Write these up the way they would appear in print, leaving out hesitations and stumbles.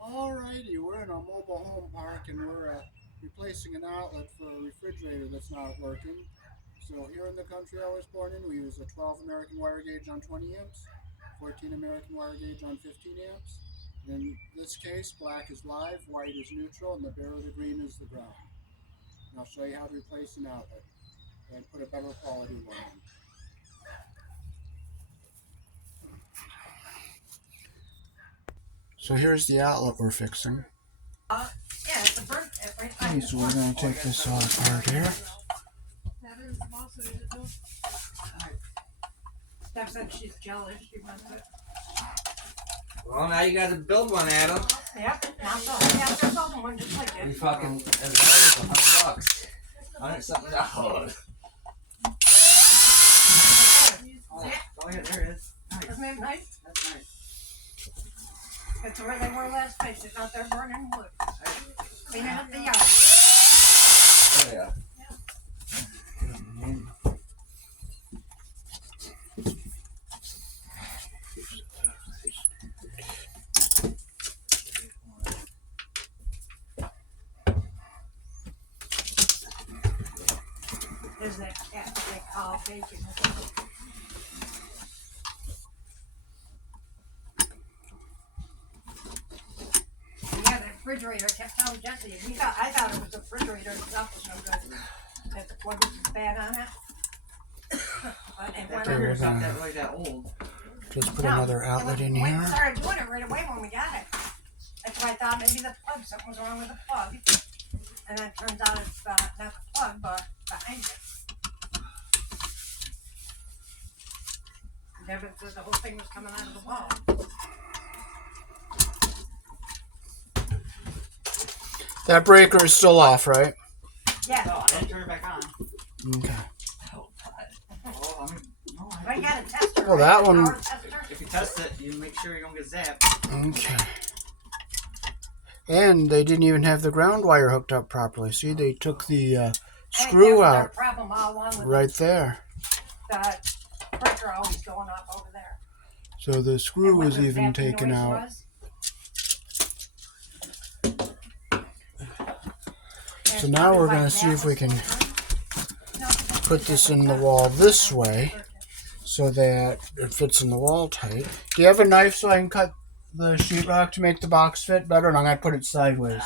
Alrighty, we're in a mobile home park and we're replacing an outlet for a refrigerator that's not working. So here in the country I was born in, we use a 12 American wire gauge on 20 amps, 14 American wire gauge on 15 amps. In this case, black is live, white is neutral, and the barrel of green is the ground. And I'll show you how to replace an outlet and put a better quality one in. So here's the outlet we're fixing. Yeah, it's a bird. Okay, so we're going to take this all apart here. Steph said she's jealous. She wants it. Well, now you got to build one, Adam. Yep. Now so yeah, they're building one just like We it. fucking as low as $100. $100-something. Oh yeah, there it is. Nice. Isn't it nice? That's nice. It's where they were last night. It's out there burning wood. Cleaning up the yard. Oh yeah. There's that cat they call bacon. Yeah, that refrigerator kept telling Jesse. I thought it was the refrigerator itself was no good. That the plug was bad on it. That But burner's not that really that old. Just put another outlet in We here. started doing it right away when we got it. That's why I thought maybe the plug, something was wrong with the plug. And then it turns out it's not the plug, but behind it. Devin said the whole thing was coming out of the wall. That breaker is still off, right? Yeah. No, I didn't turn it back on. Okay. Oh, God. But you got a tester. Well, that one- Power tester. If you test it, you make sure you don't get zapped. Okay. And they didn't even have the ground wire hooked up properly. See, they took the screw out Problem all along with right there. the breaker always going off over there. So the screw And what was the even zapping taken noise out. was. So now we're going to see if we can put this in the wall this way so that it fits in the wall tight. Do you have a knife so I can cut the sheetrock to make the box fit better? And I'm going to put it sideways.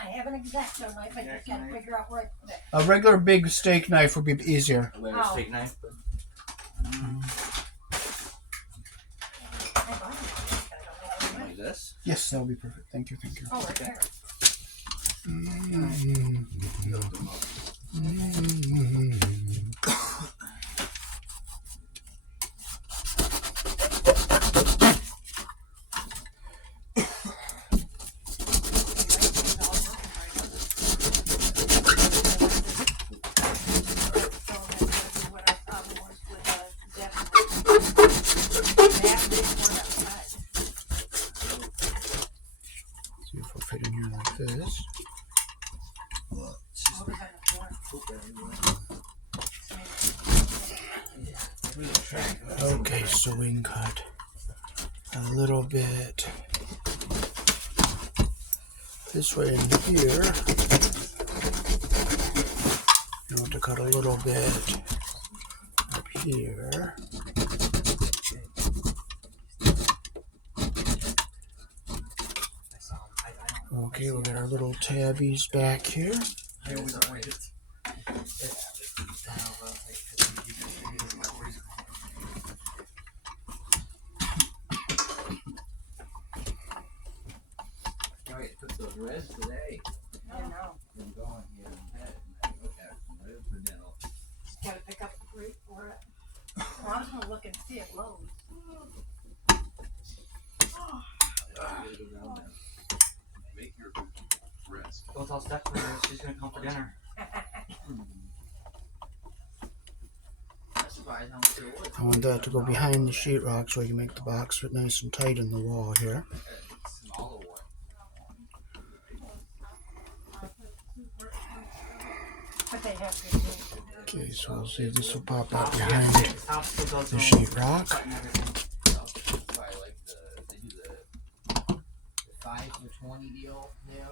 I have an X-Acto knife. I just got to figure out where I put it. A regular big steak knife would be easier. A regular steak knife. Like this. Yes, that'll be perfect. Thank you, thank you. Oh, right there. See if we'll fit in here like this. Okay, so we can cut a little bit this way in here. You want to cut a little bit up here. Okay, we'll get our little tabbies back here. I always avoid it. Took those reds today. I don't know. I'm going here in bed and I look at it and I open it up. Just got to pick up the grate for it. Well, I was going to look and see it Lowe's. Make your rest. Don't tell Steph she's gonna come for dinner. I want that to go behind the sheetrock so I can make the box fit nice and tight in the wall here. But they have to do. Okay, so we'll see if this will pop out behind the sheetrock. They do the 5 20 deal there.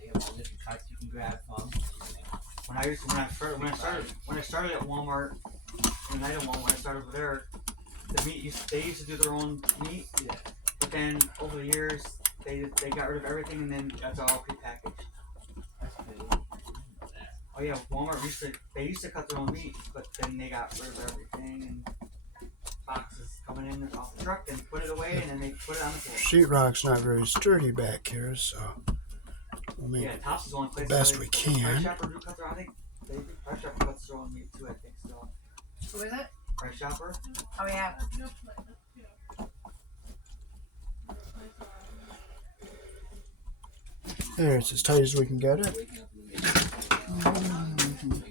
They have all different cuts you can grab from. When I started at Walmart, and I didn't Walmart, I started over there. They used to do their own meat, Yeah. but then over the years they got rid of everything, and then that's all prepackaged. That's good. Oh yeah, Walmart used to cut their own meat, but then they got rid of everything and boxes coming in off the truck and put it away, and then they put it on the floor. Sheetrock's not very sturdy back here, so we'll make Yeah, Tops is the only place best where we Price can. Chopper do cut their. I think they do. Price Chopper cuts their own meat too. I think still. Who is it? Price Chopper. Oh yeah. There, it's as tight as we can get it. Waking up in the middle.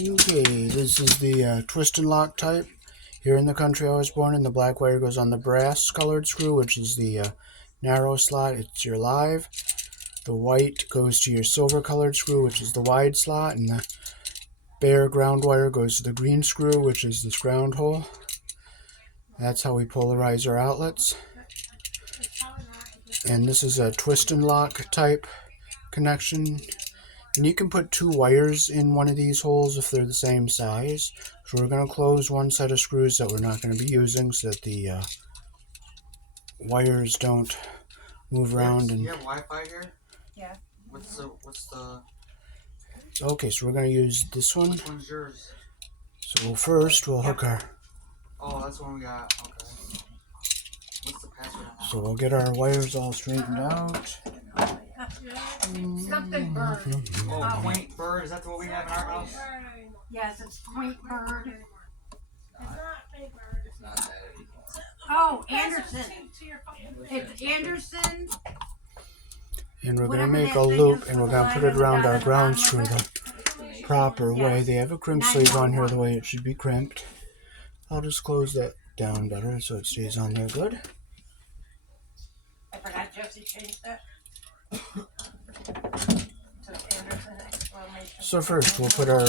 Okay, this is the twist and lock type. Here in the country I was born in, the black wire goes on the brass colored screw, which is the narrow slot. It's your live. The white goes to your silver colored screw, which is the wide slot, and the bare ground wire goes to the green screw, which is this ground hole. That's how we polarize our outlets. And this is a twist and lock type connection. And you can put 2 wires in one of these holes if they're the same size. So we're going to close one set of screws that we're not going to be using so that the wires don't move around. Do And you have Wi-Fi here? Yeah. What's the? okay, so we're going to use this one. Which one's yours? So first we'll hook our. Oh, that's the one we got. Okay. What's the password on that? So we'll get our wires all straightened out. Something bird. Oh, Quaint Bird. Is that what we have in our house? Yes, it's Quaint Bird. It's not that anymore. Oh, Anderson. It's Anderson. And we're going to Whatever make that a thing loop is and for we're the going to line put it on the around our dotted ground line screw with the it. proper way. Yes. They have a crimp sleeve on here the way it should be crimped. I'll just close that down better so it stays on there good. I forgot Jesse changed that. To Anderson exclamation. So first we'll put our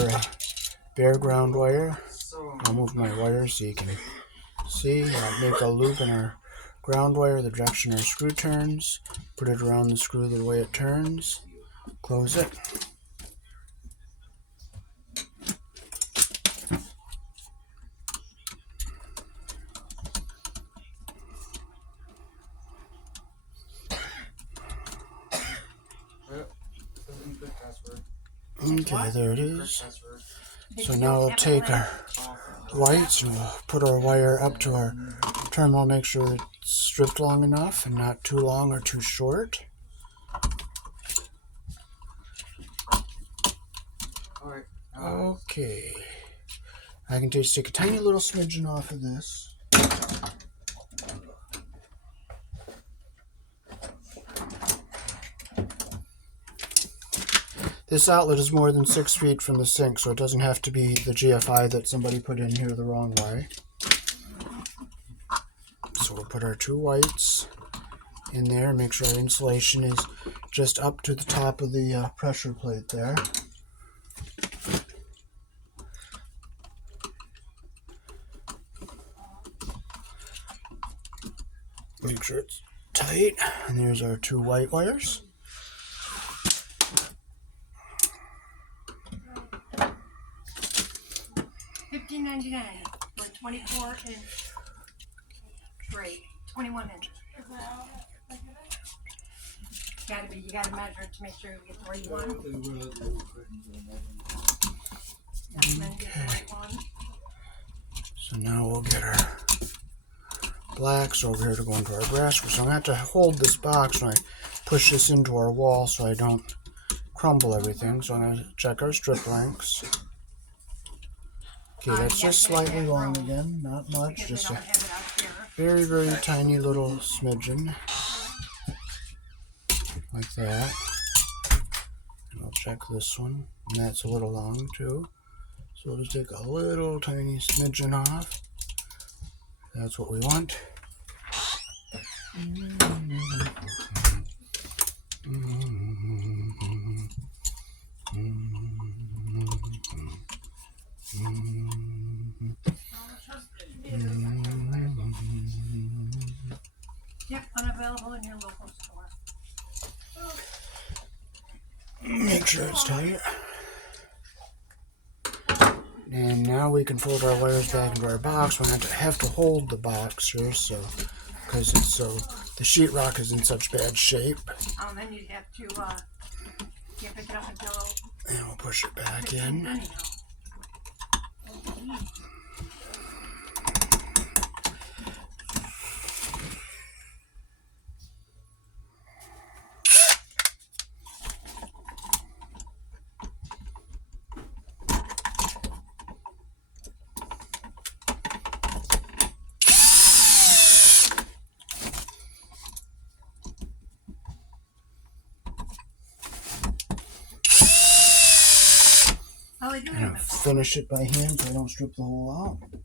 bare ground wire. So I'll move my wire so you can see. I'll make a loop in our ground wire the direction our screw turns. Put it around the screw the way it turns. Close it. good password. Okay, there it Good is. password. So now we'll take our whites and we'll put our wire up to our terminal, make sure it's stripped long enough and not too long or too short. Alright. Okay. I can just take a tiny little smidgen off of this. This outlet is more than 6 feet from the sink, so it doesn't have to be the GFI that somebody put in here the wrong way. So we'll put our 2 whites in there and make sure our insulation is just up to the top of the pressure plate there. Make sure it's tight. And there's our 2 white wires. $15.99 for 24-inch straight, 21 inches. You gotta measure it to make sure you get the right one. That's when you get the right one. So now we'll get our blacks over here to go into our brass. So I'm going to have to hold this box when I push this into our wall so I don't crumble everything. So I'm going to check our strip lengths. Okay, that's just slightly long again, not much, Because just they a don't have it out here. very, very tiny little smidgen. Like that. And I'll check this one, and that's a little long too. So we'll just take a little tiny smidgen off. That's what we want. available in your local store. Make sure it's tight. And now we can fold our wires back into our box. We have to hold the box here, so because the sheetrock is in such bad shape. Then you'd have to pick it up until And we'll push it back in. anyhow. And I'll finish it by hand so I don't strip the hole out.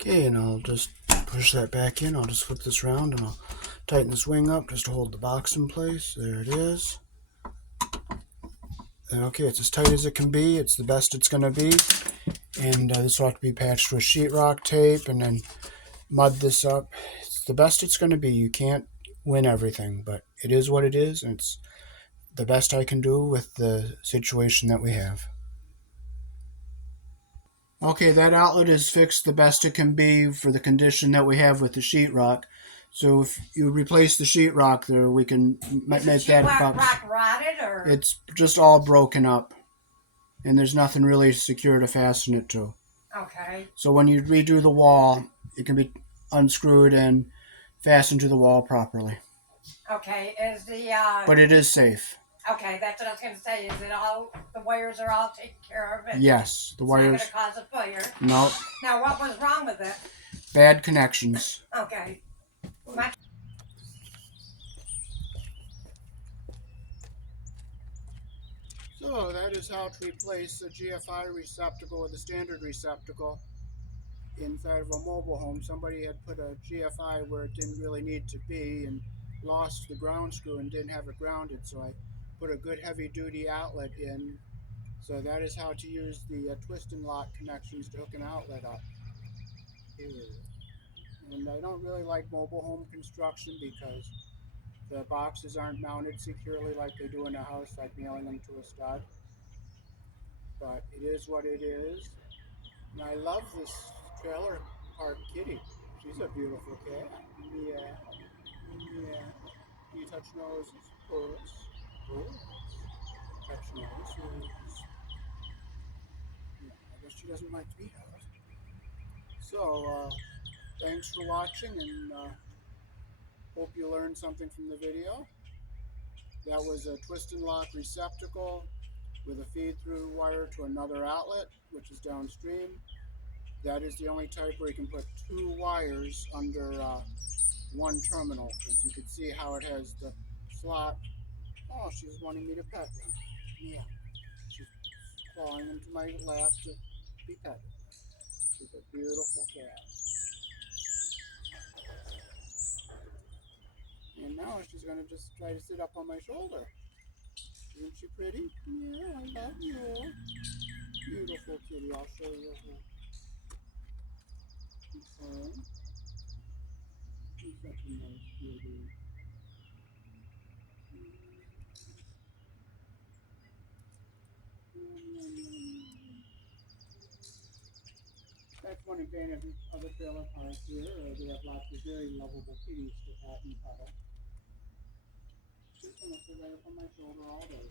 Okay, and I'll just push that back in. I'll just flip this around and I'll tighten this wing up just to hold the box in place. There it is. And okay, it's as tight as it can be. It's the best it's going to be. And this will have to be patched with sheetrock tape and then mud this up. It's the best it's going to be. You can't win everything, but it is what it is. And it's the best I can do with the situation that we have. Okay, that outlet is fixed the best it can be for the condition that we have with the sheetrock. So if you replace the sheetrock there, we can make that rock rotted or it's just all broken up, and there's nothing really secure to fasten it to. okay. So when you redo the wall, it can be unscrewed and fastened to the wall properly. Okay, is the But it is safe. okay, that's what I was going to say. Is it all, the wires are all taken care of? Yes, the It's wires. not going to cause a fire. No, Now, what was wrong with it? bad connections. Okay. So that is how to replace a GFI receptacle with a standard receptacle inside of a mobile home. Somebody had put a GFI where it didn't really need to be and lost the ground screw and didn't have it grounded, so I put a good heavy duty outlet in. So that is how to use the twist and lock connections to hook an outlet up here. And I don't really like mobile home construction because the boxes aren't mounted securely like they do in a house, like nailing them to a stud. But it is what it is. And I love this trailer park kitty. She's a beautiful cat. Yeah. Yeah. You touch noses. Purse. Purse. Touch noses. Yeah, I guess she doesn't like to be housed. So, thanks for watching and hope you learned something from the video. That was a twist and lock receptacle with a feed-through wire to another outlet, which is downstream. That is the only type where you can put two wires under one terminal, because you can see how it has the slot. Oh, she's wanting me to pet her. Yeah, she's clawing into my lap to be petted. She's a beautiful cat. And now she's going to just try to sit up on my shoulder. Isn't she pretty? Yeah, I love you. Beautiful kitty. I'll show you her. Okay. She's such a nice kitty. That's one advantage of the trailer park here. They have lots of very lovable kitties to pet and cuddle. She's going to sit right up on my shoulder all day.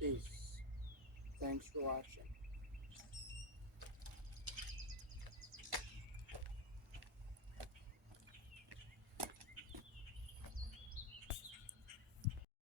Peace. Thanks for watching.